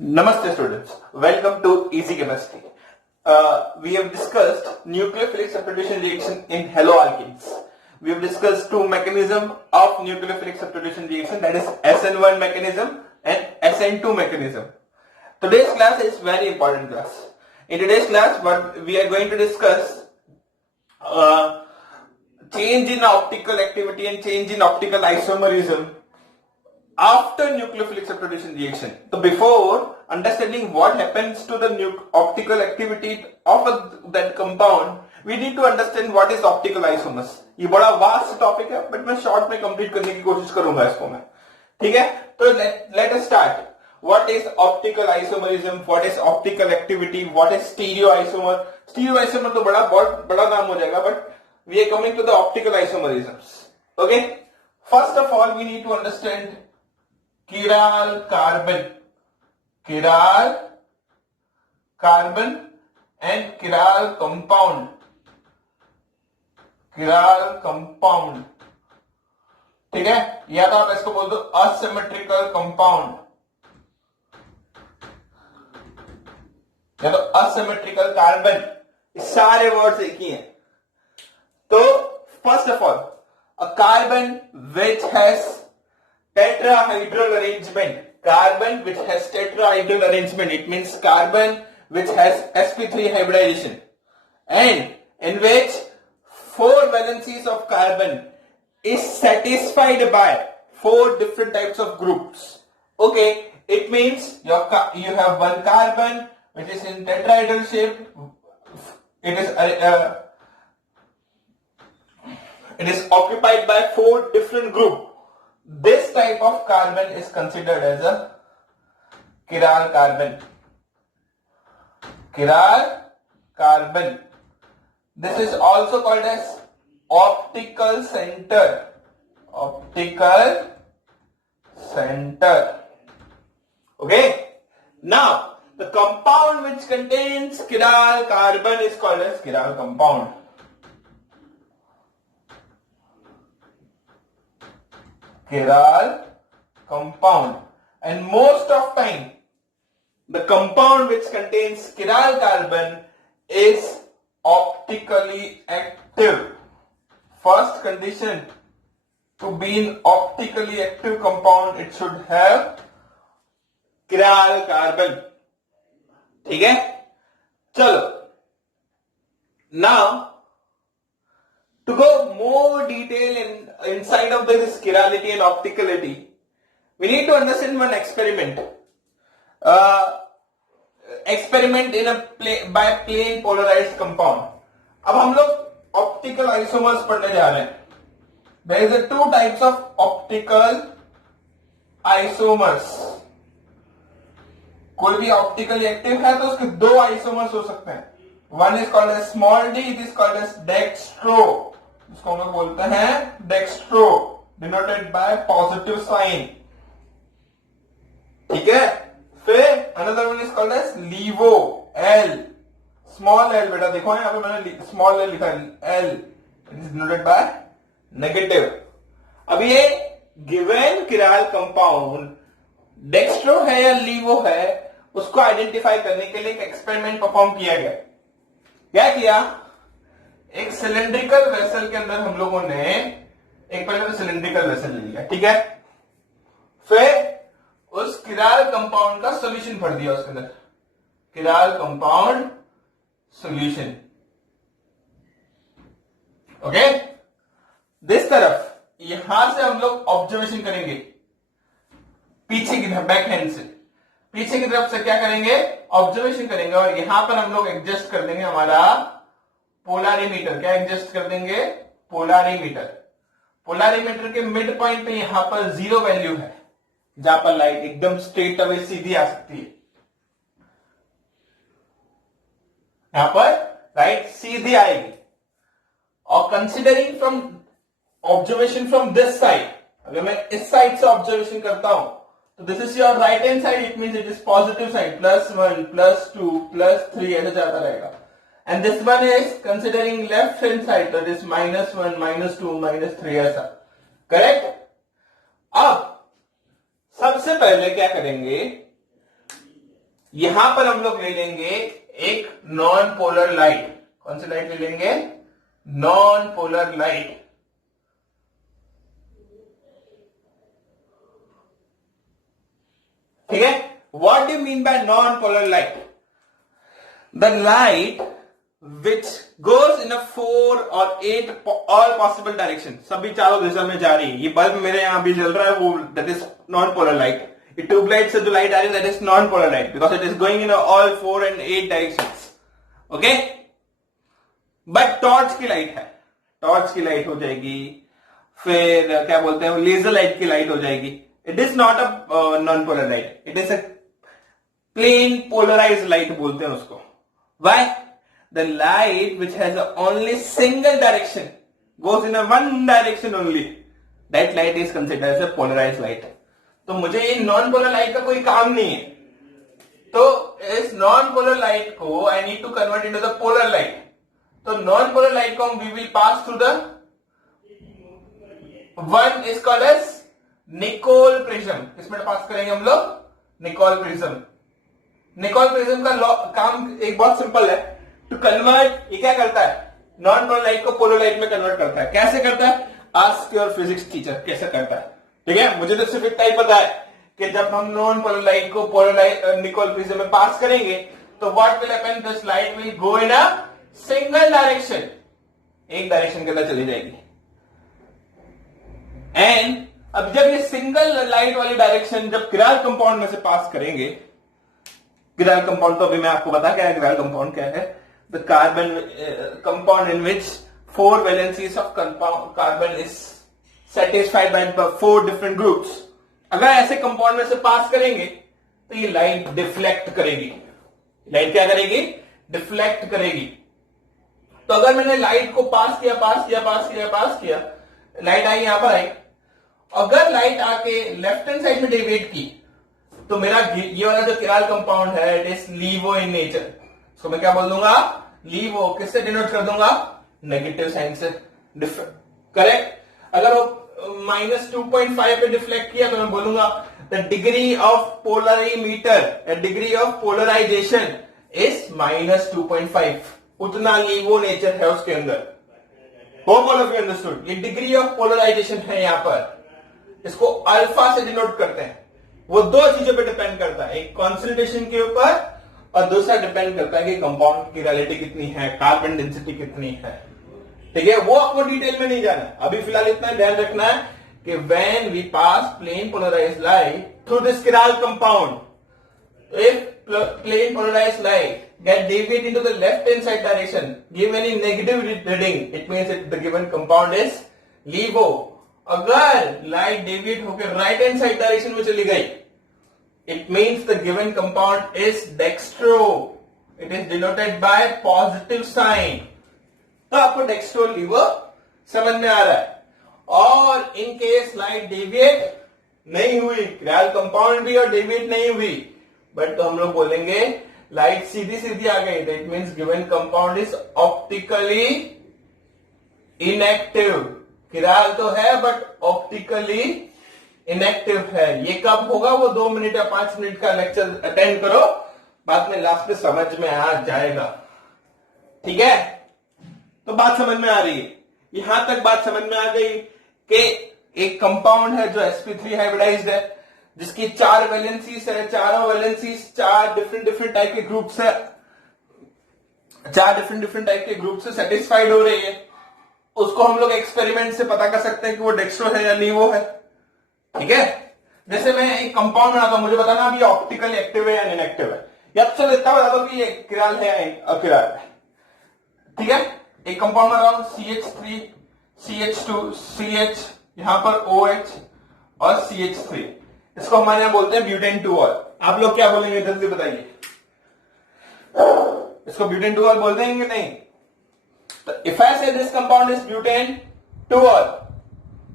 Namaste students, welcome to Easy Chemistry. We have discussed nucleophilic substitution reaction in haloalkenes. We have discussed two mechanisms of nucleophilic substitution reaction, that is SN1 mechanism and SN2 mechanism. Today's class is very important class. In today's class, what we are going to discuss change in optical activity and change in optical isomerism after nucleophilic substitution reaction. So before understanding what happens to the optical activity of that compound, we need to understand what is optical isomers. ये बड़ा vast topic है, but मैं short में complete करने की कोशिश करूंगा इसको मैं. ठीक है, तो let us start. What is optical isomerism? What is optical activity? What is stereoisomer? Stereoisomer तो बहुत बड़ा नाम हो जाएगा, but we are coming to the optical isomerisms. Okay, first of all we need to understand chiral carbon and chiral compound. ठीक है, या तो आप इसको बोल दो asymmetrical compound या तो asymmetrical carbon. सारे वर्ड्स एक ही हैं. तो first of all, a carbon which has tetrahedral arrangement. Carbon which has tetrahedral arrangement. It means carbon which has sp3 hybridization and in which 4 valencies of carbon is satisfied by 4 different types of groups. Okay, it means you have one carbon which is in tetrahedral shape. It is occupied by 4 different groups. This type of carbon is considered as a chiral carbon. This is also called as optical center. Okay. Now, the compound which contains chiral carbon is called as chiral compound. And most of time the compound which contains chiral carbon is optically active. First condition to be an optically active compound, it should have chiral carbon. ठीक है, चलो. Now to go more detail inside of this chirality and opticality, we need to understand one experiment. Experiment in by plane polarized compound. अब हम लोग optical isomers पढ़ने जा रहे हैं. There is a 2 types of optical isomers. कोई भी optically active है तो उसके 2 isomers हो सकते हैं. One is called as small d, it is called as dextro. इसको हम लोग बोलते हैं dextro, denoted by positive sign. ठीक है, फिर another one is called as levo, l, small l. बेटा देखो यहां पे मैंने स्मॉल एल लिखा है, l, it is denoted by negative. अब ये गिवन चिराल कंपाउंड डेक्स्ट्रो है या लीवो है, उसको आइडेंटिफाई करने के लिए एक एक्सपेरिमेंट परफॉर्म किया गया. क्या किया, एक सिलेंड्रिकल वेसल के अंदर हम लोगों ने पहले सिलेंड्रिकल वेसल ले लिया. ठीक है, फिर उस चिराल कंपाउंड का सॉल्यूशन भर दिया उसके अंदर, चिराल कंपाउंड सॉल्यूशन. ओके, दिस तरफ यहां से हम लोग ऑब्जर्वेशन करेंगे पीछे की तरफ, बैक हैंड से पीछे की तरफ से क्या करेंगे, ऑब्जर्वेशन करेंगे. और यहां पर हम लोग एडजस्ट कर देंगे हमारा पोलारीमीटर. क्या एडजस्ट कर देंगे, पोलारीमीटर के मिड पॉइंट पे यहां पर 0 वैल्यू है, जहां पर लाइट एकदम स्ट्रेट अवे सीधी आ सकती है. यहां पर लाइट सीधी आएगी. और considering from observation from this side, अगर मैं इस साइड से ऑब्जर्वेशन करता हूं तो this is your right hand side, it means it is positive side, +1 +2 +3 ऐसे जाता रहेगा. And this one is considering left hand side, that is -1 -2 -3 ऐसा. करेक्ट. अब सबसे पहले क्या करेंगे, यहां पर हम लोग ले लेंगे एक नॉन पोलर लाइट। कौन सी लाइट ले लेंगे? Non polar light. ठीक है, what do you mean by non polar light? The light which goes in 4 और 8 ऑल पॉसिबल डायरेक्शन, सभी चारों दिशा में जा रही है। ये बल्ब मेरे यहां भी जल रहा है, वो that is non polar light. ये ट्यूबलाइट से जो लाइट आ रही है that is non polar light because it is going in all 4 and 8 directions. Okay, but torch की लाइट है, टॉर्च की लाइट हो जाएगी, फिर क्या बोलते हैं लेजर लाइट की लाइट हो जाएगी। It is not a non polar light, it is a plane polarized light बोलते हैं उसको। Why? The light which has only single direction goes in one direction only, that light is considered as a polarized light. तो मुझे ये non polar light का कोई काम नहीं है, तो इस नॉन पोलर लाइट को I need to convert into the polar light. तो नॉन पोलर लाइट को we will pass through the one is called as Nicol prism. किसमें पास करेंगे हम लोग? Nicol prism. निकोल प्रिज्म का काम एक बहुत सिंपल है, टू कन्वर्ट। ये क्या करता है? नॉन पोलर लाइट को पोलर लाइट में कन्वर्ट करता है। कैसे करता है? आस्क योर फिजिक्स टीचर कैसे करता है। ठीक है, मुझे तो सिर्फ इतना ही पता है कि जब हम नॉन पोलर लाइट को पोलर लाइट निकोल प्रिज्म में पास करेंगे तो what will happen? This light will go in a single direction, एक डायरेक्शन के अंदर चली जाएगी। एंड अब जब ये सिंगल लाइट वाली डायरेक्शन जब किराल कंपाउंड में से पास करेंगे, किराल कंपाउंड तो अभी मैं आपको बता क्या है, किराल कंपाउंड क्या है? The carbon compound in which 4 valencies of carbon is satisfied by 4 different groups. अगर ऐसे कंपाउंड में से पास करेंगे तो ये लाइट डिफ्लेक्ट करेगी। लाइट क्या करेगी? डिफ्लेक्ट करेगी। तो अगर मैंने लाइट को पास किया, लाइट आई यहां पर आई, अगर लाइट आके लेफ्ट हैंड साइड में डेविएट की तो मेरा ये वाला जो किराल कंपाउंड है इट इज लीवो इन नेचर। इसको मैं क्या बोल दूंगा? लीवो। किससे डिनोट कर दूंगा? नेगेटिव साइन से। करेक्ट। अगर वो -2.5 पे डिफ्लेक्ट किया तो मैं बोलूंगा the degree of polarimeter, degree of polarization is -2.5। उतना लीवो नेचर है उसके अंदर। Hope all of you understood? ये डिग्री ऑफ पोलराइजेशन है यहां पर, इसको अल्फा से डिनोट करते हैं। वो दो चीजों पे डिपेंड करता है, एक कॉन्सेंट्रेशन के ऊपर और दूसरा डिपेंड करता है कि कंपाउंड की रियलिटी कितनी है, कार्बन डेंसिटी कितनी है। ठीक है, वो आपको डिटेल में नहीं जाना। अभी फिलहाल इतना ध्यान रखना है कि when we pass plane polarized light through this chiral compound, if plane polarized light get deviate into the left hand side direction, give any negative reading, it means that the given compound is LIVO. अगर light deviate होकर right hand side direction में चली गई, it means the given compound is dextro. It is denoted by positive sign. तो आपको dextro लीवो समझ में आ रहा है। और इन केस लाइट डेविएट नहीं हुई, किराल कंपाउंड भी और डेविएट नहीं हुई, बट तो हम लोग बोलेंगे लाइट सीधी सीधी आ गई, that means given compound is optically inactive. Chiral तो है बट ऑप्टिकली इनएक्टिव है। ये कब होगा? वो 2 मिनट या 5 मिनट का लेक्चर अटेंड करो, बाद में लास्ट में समझ में आ जाएगा। ठीक है, तो बात समझ में आ रही है। यहां तक बात समझ में आ गई कि एक कंपाउंड है जो sp3 हाइब्रिडाइज्ड है, जिसकी 4 वैलेंसीज है, चारों वैलेंसीज 4 डिफरेंट टाइप के ग्रुप से, 4 डिफरेंट टाइप के ग्रुप से सेटिस्फाइड हो रही है। उसको हम लोग एक्सपेरिमेंट से पता कर सकते हैं कि वो डेक्स्ट्रो है या लीवो है। ठीक है, जैसे मैं एक कंपाउंड बनाता हूं, मुझे बताना अभी ऑप्टिकल एक्टिव है या इनएक्टिव है, या चलो इतना बता दो कि ये किराल है या अकिराल है। ठीक है, एक कंपाउंड बना रहा हूं CH3, CH2, CH, यहां पर OH और CH3, इसको हमारे यहां बोलते हैं ब्यूटेन 2ऑल। आप लोग क्या बोलेंगे जल्दी बताइए? इसको ब्यूटेन 2ऑल बोल देंगे नहीं? तो if I say this compound is butane 2ऑल,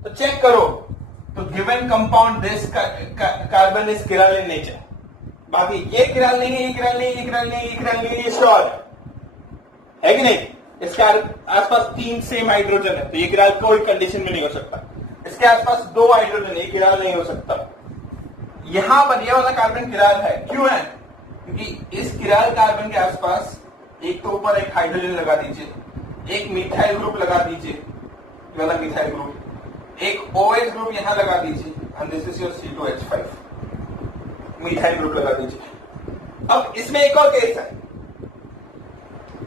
तो चेक करो, तो given compound this carbon is chiral in nature. बाकी ये किराल नहीं है, ये किराल नहीं है, ये किराल नहीं है, ये किराल नहीं है, ये श्योर है कि नहीं? इसके आसपास 3 सेम हाइड्रोजन है, तो ये किराल कोई कंडीशन में नहीं हो सकता। इसके आसपास 2 हाइड्रोजन है, ये किराल नहीं हो सकता। यहां पर ये वाला कार्बन किराल है, क्यों है? क्योंकि इस किराल कार्बन के आसपास एक तो ऊपर एक हाइड्रोजन लगा दीजिए, एक मिथाइल ग्रुप लगा दीजिए, वाला मिथाइल ग्रुप, एक OH ग्रुप यहां लगा दीजिए, and this is your C2H5 methyl group लगा दीजिए। अब इसमें एक और केस है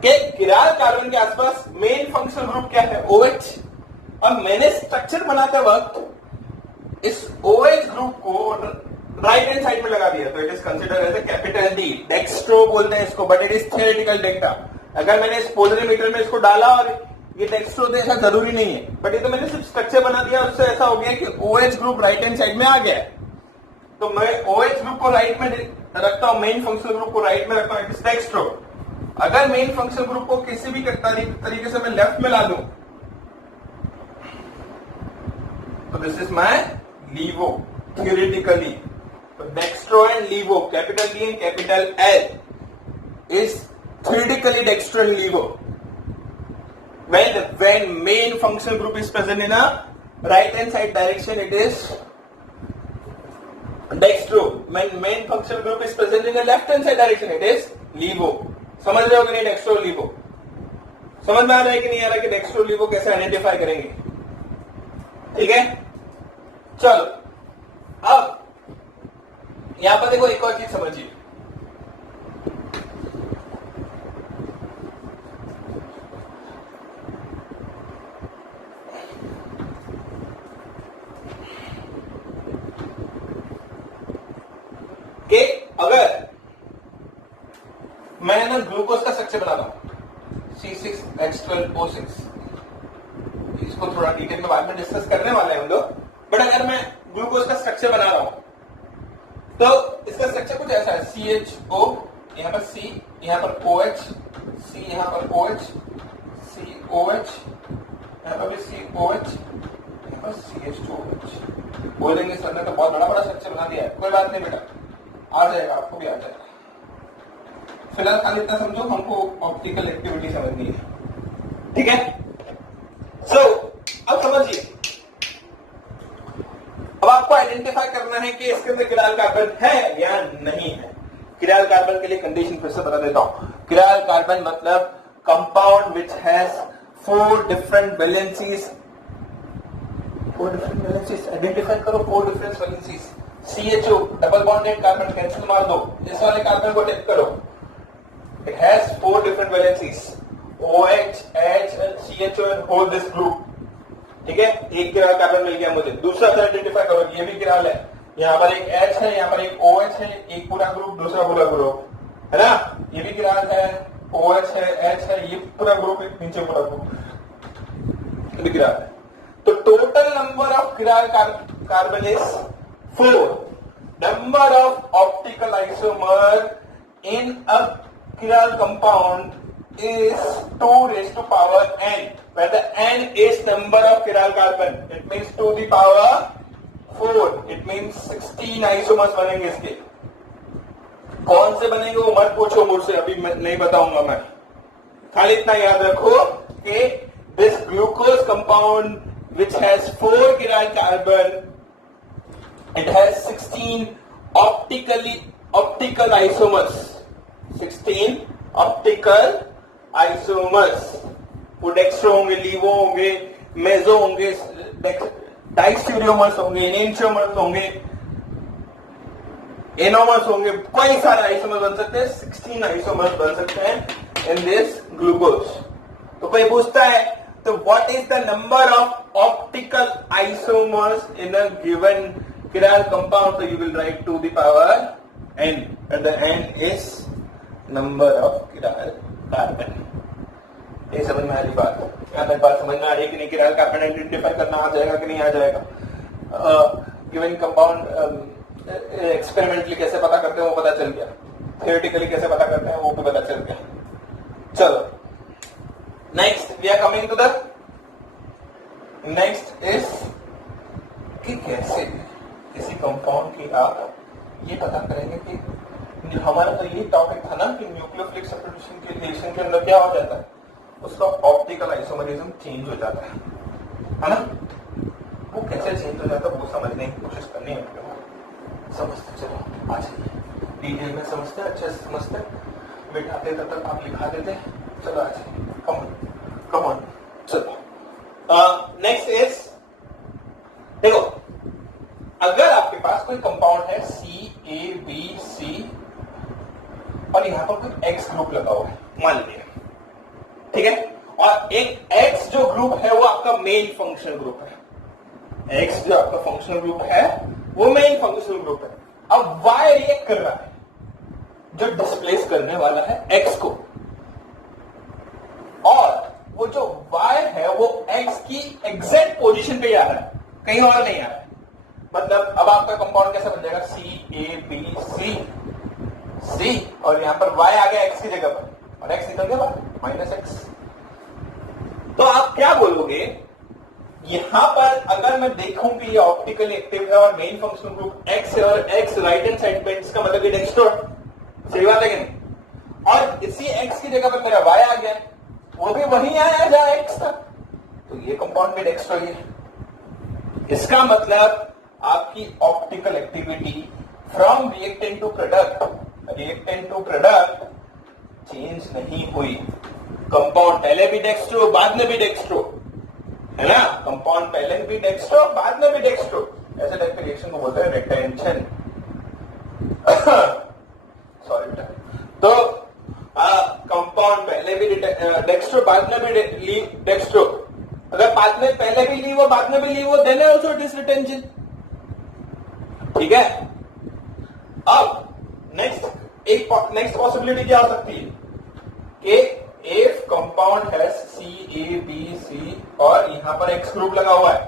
कि किराल कार्बन के आसपास मेन फंक्शनल ग्रुप क्या है? OH। अब मैंने स्ट्रक्चर बनाते वक्त इस OH ग्रुप को राइट हैंड साइड में लगा दिया, तो it is consider as a capital D, dextro बोलते हैं इसको, but it is theoretical data. अगर मैंने इस पोलरीमीटर में इसको डाला और ये डेक्स्ट्रो दे, ऐसा जरूरी नहीं है, बट ये तो मैंने सिर्फ स्ट्रक्चर बना दिया, उससे ऐसा हो गया कि OH group right hand side में आ गया है। तो मैं OH ग्रुप को राइट में रखता हूं, मेन फंक्शनल ग्रुप को राइट में रखता हूं, इट इज डेक्स्ट्रो। अगर मेन फंक्शनल ग्रुप को किसी भी तरीके से मैं लेफ्ट में ला दूं, तो this is my levo theoretically. So dextro and levo, capital D and capital L is theoretically dextro and levo. When main functional group is present in a right hand side direction, it is dextro. When main functional group is present in a left hand side direction, it is levo. समझ रहे हो कि नहीं? Dextro लीवो समझ में आ रहा है कि नहीं आ रहा कि डेक्स्ट्रो लीवो कैसे आइडेंटिफाई करेंगे? ठीक है, चलो अब यहां पर देखो एक और चीज समझिए। कि अगर मैं ना ग्लूकोज का स्ट्रक्चर बना रहा हूं C6H12O6, इसको थोड़ा डिटेल में बाद में डिस्कस करने वाले हैं हम लोग, बट अगर मैं ग्लूकोज का स्ट्रक्चर बना रहा हूं तो इसका स्ट्रक्चर कुछ ऐसा है, CHO, यहां पर C, यहां पर OH, C, यहां पर OH, COH, यहां पर भी COH, यहां पर CH2OH। बोलेंगे सर ने तो बहुत बड़ा स्ट्रक्चर बना दिया है, कोई बात नहीं बेटा, आ जाएगा, आपको भी आ जाएगा। फिलहाल खाली इतना समझो, हमको ऑप्टिकल एक्टिविटी समझनी है, ठीक है? सो अब समझिए, अब आपको आइडेंटिफाई करना है कि इसके अंदर किराल कार्बन है या नहीं है। किराल कार्बन के लिए कंडीशन फिर से बता देता हूं। किराल कार्बन मतलब compound which has 4 different valencies. 4 different valencies identify करो, 4 different valencies. CHO double bonded carbon cancel मार दो, इस वाले कार्बन को टिक करो, it has 4 different valencies, OH, H and CHO and hold this group। ठीक है, एक किराल कार्बन मिल गया मुझे। दूसरा आइडेंटिफाई करो, ये भी किराल है, यहाँ पर एक H है, यहाँ पर एक OH है, एक पूरा ग्रुप, दूसरा पूरा ग्रुप, है ना? ये भी किराल है, OH है, H है, ये पूरा ग्रुप, एक नीचे पूरा ग्रुप, ये भी किराल है। तो total number of chiral carbon is 4. Number of optical isomer in a chiral compound is 2 raised to power n, where the n is number of chiral carbon. It means 2 the power 4. It means 16 isomers बनेंगे इसके। कौन से बनेंगे वो मत पूछो मुझसे, अभी नहीं बताऊंगा मैं। खाली इतना याद रखो कि this glucose compound which has 4 chiral carbon, it has 16 optical isomers. 16 optical isomers. वो डेक्स्ट्रो होंगे, लीवो होंगे, मेजो होंगे, डाइस्टीरियोमर्स होंगे, एनेंशियोमर्स होंगे, एनोमर्स होंगे, कई सारे आइसोमर्स बन सकते हैं। 16 आइसोमर्स बन सकते हैं इन दिस ग्लूकोज। तो कोई पूछता है तो what is the number of optical isomers in a given chiral compound? So you will write 2 the power n, and the n is number of chiral carbon. ये समझ में आ रही बात? क्या मैं बात समझ में आ रही है कि नहीं? किराल कार्बन आइडेंटिफाई करना आ जाएगा कि नहीं आ जाएगा? गिवन कंपाउंड एक्सपेरिमेंटली कैसे पता करते हैं वो पता चल गया, थियोरेटिकली कैसे पता करते हैं वो भी पता चल गया। चलो next we are coming to the next is कि कैसे किसी कंपाउंड की आप ये पता करेंगे कि हमारा तो ये टॉपिक था ना कि न्यूक्लियोफिलिक सब्स्टिट्यूशन के रिएक्शन के अंदर क्या हो जाता है, उसका ऑप्टिकल आइसोमरिज्म चेंज हो जाता है ना? वो कैसे चेंज हो जाता है वो समझने की कोशिश करनी है, समझते चलो आ जाइए। डिटेल में समझते हैं, अच्छे से समझते हैं, बिठाते तब तक आप लिखा देते। चलो आज कम ऑन चलो। नेक्स्ट इज, देखो अगर आपके पास कोई कंपाउंड है CABC और यहां पर कोई X ग्रुप लगा हुआ है मान लीजिए, ठीक है, और एक X जो ग्रुप है वो आपका मेन फंक्शनल ग्रुप है, X जो आपका फंक्शनल ग्रुप है वो मेन फंक्शनल ग्रुप है। अब Y रिएक्ट कर रहा है जो डिस्प्लेस करने वाला है X को, और वो जो Y है वो X की एग्जैक्ट पोजीशन पे आ रहा है, कहीं और नहीं आ रहा है। मतलब अब आपका कंपाउंड कैसा बन जाएगा, C और यहां पर Y आ गया X की जगह पर और X निकल गया बाहर -X। तो आप क्या बोलोगे, यहां पर अगर मैं देखूं कि ये ऑप्टिकली एक्टिव है और मेन फंक्शनल ग्रुप X है और X राइट हैंड साइड पे, इसका मतलब ये डेक्स्ट्रो, सही बात है कि नहीं, और इसी X की जगह पर मेरा Y आ गया, वो भी वहीं आया जहां X था, तो ये कंपाउंड भी डेक्स्ट्रो ही है। इसका मतलब आपकी optical activity from reactant to product change नहीं हुई। कंपाउंड पहले भी डेक्स्ट्रो बाद में भी डेक्स्ट्रो, है ना, कंपाउंड पहले भी डेक्स्ट्रो बाद में भी डेक्स्ट्रो, ऐसे टाइप के रिएक्शन को बोलते हैं रिटेंशन। सॉरी बेटा, तो कंपाउंड पहले भी डेक्स्ट्रो बाद में भी डेक्स्ट्रो, अगर बाद में पहले भी लीव हो बाद में भी लीव हो, then also it is retention, ठीक है। अब नेक्स्ट पॉसिबिलिटी क्या हो सकती है कि इफ कंपाउंड है CABC और यहां पर X ग्रुप लगा हुआ है,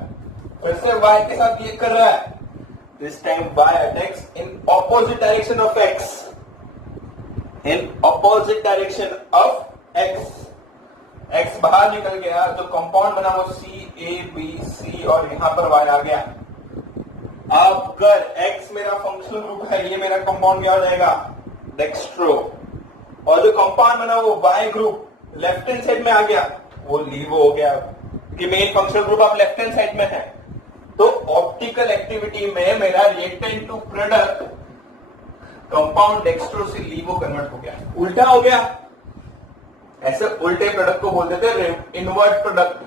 फिर से Y के साथ ये कर रहा है, this time Y attacks in opposite direction of X, in opposite direction of X बाहर निकल गया, जो कंपाउंड बना वो CABC और यहां पर Y आ गया। अगर X मेरा फंक्शनल ग्रुप है, ये मेरा कंपाउंड क्या हो जाएगा, डेक्स्ट्रो, और जो कंपाउंड बना वो Y group left hand side में आ गया, वो लीवो हो गया, कि मेन फंक्शनल ग्रुप आप लेफ्ट हैंड साइड में है। तो ऑप्टिकल एक्टिविटी में मेरा reactant to product compound dextro से लीवो कन्वर्ट हो गया, उल्टा हो गया। ऐसे उल्टे प्रोडक्ट को बोल देते हैं इनवर्ट प्रोडक्ट,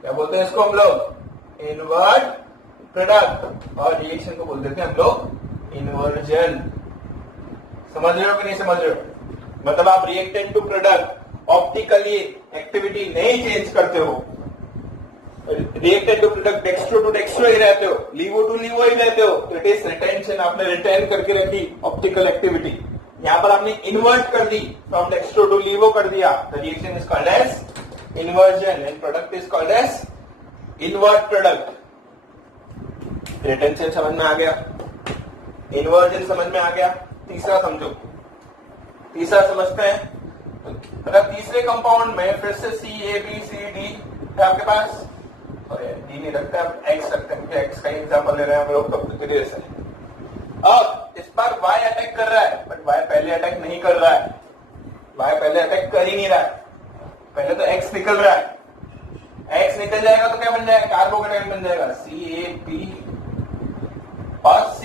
क्या बोलते हैं इसको हम लोग, इनवर्ट प्रोडक्ट, और रिएक्शन को बोल देते हैं हम लोग इन्वर्जन। समझ रहे हो कि नहीं समझ रहे हो, मतलब आप reactant to product optically activity नहीं चेंज करते हो, reactant to product dextro to dextro ही रहते हो, लीवो टू लीवो ही रहते हो, तो इट इज रिटेंशन, आपने रिटेन करके रखी ऑप्टिकल एक्टिविटी। यहां पर आपने इन्वर्ट कर दी, फ्रॉम डेक्स्ट्रो टू लीवो कर दिया, the reaction is called as inversion and product is called as invert product. Retention समझ में आ गया, इन्वर्जन समझ में आ गया। तीसरा समझो, तीसरा समझते हैं। अगर तीसरे कंपाउंड में फिर से CABCD है आपके पास, सॉरी डी नहीं रखते, आप X रखते हैं, X का एग्जांपल ले रहे हैं हम लोग, तो से अब इस बार Y अटैक कर रहा है, बट Y पहले अटैक नहीं कर रहा है, Y पहले अटैक कर ही नहीं रहा है, पहले तो X निकल रहा है। X निकल जाएगा तो क्या बन जाएगा, कार्बोकेटाइन बन जाएगा, CAB और C,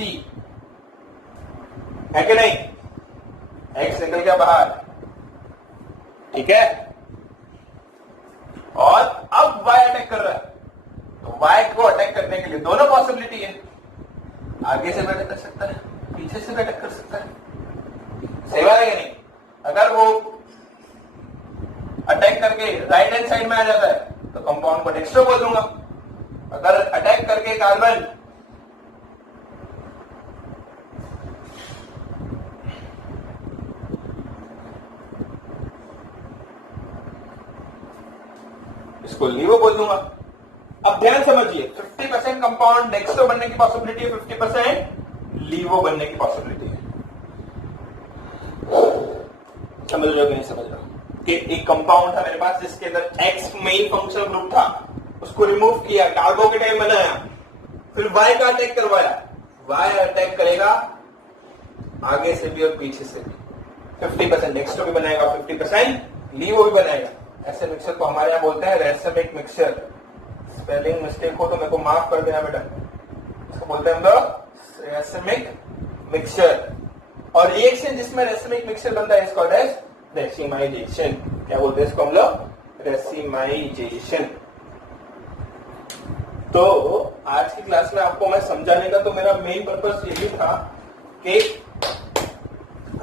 है कि नहीं, X निकल गया बाहर, ठीक है, और अब Y अटैक कर रहा है, तो Y को अटैक करने के लिए दोनों पॉसिबिलिटी है, आगे से भी अटैक कर सकता है, पीछे से भी अटैक कर सकता है, सही बात है कि नहीं। अगर वो अटैक करके राइट हैंड साइड में आ जाता है तो कंपाउंड को डेक्स्ट्रो बोल दूंगा, अगर अटैक करके कार्बन इसको लीवो बोल दूंगा। अब ध्यान समझिए, 50% कंपाउंड डेक्स्ट्रो बनने की पॉसिबिलिटी है, 50% लीवो बनने की पॉसिबिलिटी है। समझ रहे हो कि नहीं समझ रहे हो, कि एक कंपाउंड था मेरे पास जिसके अंदर X मेन फंक्शनल ग्रुप था, उसको रिमूव किया, कार्बोकेटाइन बनाया, फिर Y का अटैक करवाया, Y अटैक करेगा आगे से भी और पीछे से भी, 50% डेक्स्ट्रो भी बनाएगा, 50% लीवो भी बनाएगा। ऐसे मिक्सचर को हमारे यहाँ बोलते हैं रेसमिक मिक्सचर। स्पेलिंग मिस्टेक हो तो मेरे को माफ कर देना बेटा, इसको बोलते हैं हम लोग रेसमिक मिक्सचर। और रिएक्शन जिसमें रेसिमिक मिक्सचर बनता है इज कॉल्ड एज रेसिमाइजेशन। क्या बोलते हैं इसको हम लोग? रेसिमाइजेशन। तो आज की क्लास में आपको मैं समझाने का तो मेरा मेन पर्पस यही था कि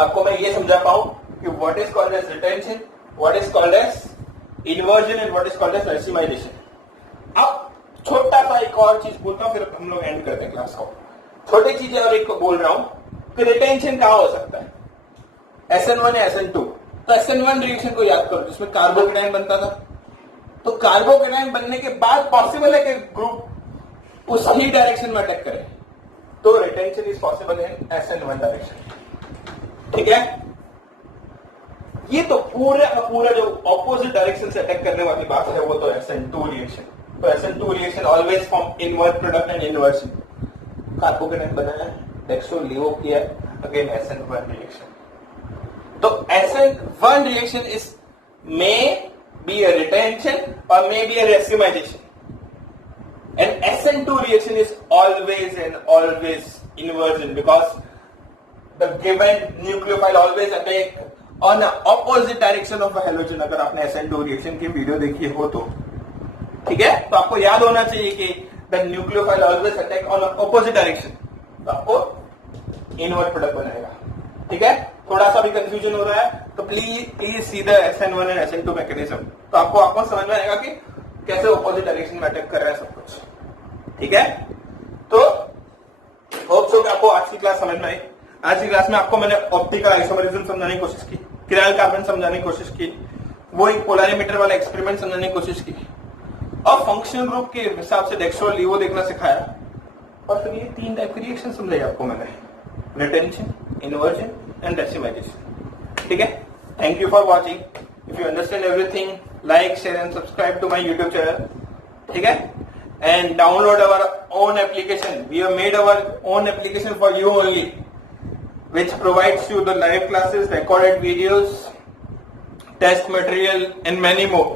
आपको मैं ये समझा पाऊं कि what is called as retention, what is called as inversion and what is called as racemization. अब छोटा सा एक और चीज बोलता हूं, फिर हम लोग एंड करते हैं क्लास को। छोटी चीजें और एक को बोल रहा हूं कि रिटेंशन कहां हो सकता है? SN1 या SN2। तो SN1 रिएक्शन को याद करो जिसमें कार्बोकेटाइन बनता था। तो कार्बोकेटाइन बनने के बाद पॉसिबल है कि ग्रुप उस ही डायरेक्शन में अटैक करे, तो retention is possible in SN1 direction. ठीक है, ये तो पूरा जो ऑपोजिट डायरेक्शन से अटैक करने वाली बात है वो तो SN2 रिएक्शन। तो SN2 reaction always form invert product and inversion. Carbocation बनाया, डेक्सो लीवो किया, अगेन SN1 रिएक्शन। तो SN1 reaction may be a retention or may be a racemization. And SN2 reaction is always and always inversion because the given nucleophile always attack on the opposite direction of a halogen. अगर आपने SN2 reaction की video देखी हो तो ठीक है, तो आपको याद होना चाहिए कि the nucleophile always attack on the opposite direction. तो आपको इनवर्ट प्रोडक्ट बनाएगा। ठीक है, थोड़ा सा भी कंफ्यूजन हो रहा है तो please see the SN1 and SN2 mechanism, तो आपको समझ में आएगा कि कैसे ऑपोजिट डायरेक्शन में अटैक कर रहा है सब कुछ। ठीक है, तो होप सो कि आपको आज की क्लास समझ में आई। आज की क्लास में आपको मैंने ऑप्टिकल आइसोमरिज्म समझाने की कोशिश की, किरायल कार्बन समझाने की कोशिश की, वो एक पोलरिमीटर वाला एक्सपेरिमेंट समझाने की कोशिश की, और फंक्शनल ग्रुप के हिसाब से डेक्सो लीवो देखना सिखाया, और फिर ये 3 टाइप की रिएक्शन समझाई आपको मैंने, रिटेंशन, इन्वर्जन and racemization. ठीक है, thank you for watching. If you understand everything, like, share and subscribe to my YouTube channel. ठीक है, and download our own application. We have made our own application for you only, which provides you the live classes, recorded videos, test material and many more.